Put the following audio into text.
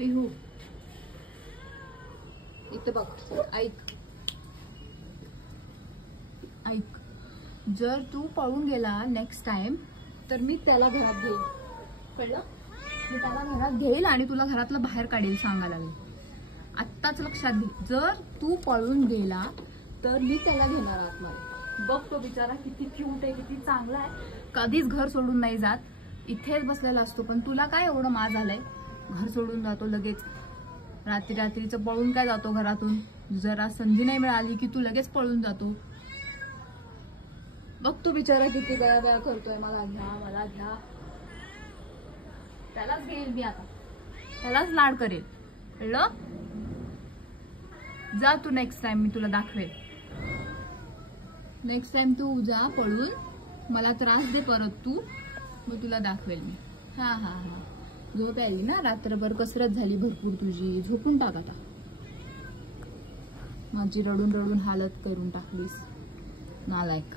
पिहू इथे बघ, ऐक ऐक, जर तू पळून गेला नेक्स्ट टाइम तर मी त्याला घरात घेईल, कळलं? मी त्याला घरात घेईल आणि तुला घरातलं बाहेर काढेल सांगायला लागेल. आत्ताच लक्षात घे, जर तू पळून गेला तर मी त्याला घेणार आतमध्ये. बघ तो बिचारा किती क्यूट आहे, किती चांगला आहे, कधीच घर सोडून नाही जात, इथेच बसलेला असतो. पण तुला काय एवढं माज आलंय, घर सोडून जातो लगेच, रात्रीचं पळून काय जातो घरातून, जरा संधी नाही मिळाली की तू लगेच पळून जातो. बघ तो बिचारा किती गया करतोय, मला घ्या मला घ्या. त्यालाच घेईल मी आता, त्यालाच लाड करेल, कळलं? जा तू, नेक्स्ट टाइम मी तुला दाखवेल. नेक्स्ट टाइम तू जा पळून, मला त्रास दे परत तू, मग तुला दाखवेल मी. हा हा हा, झोप आली ना, रात्रभर कसरत झाली भरपूर तुझी, झोपून टाक आता. माझी रडून रडून हालत करून टाकलीस, नालायक.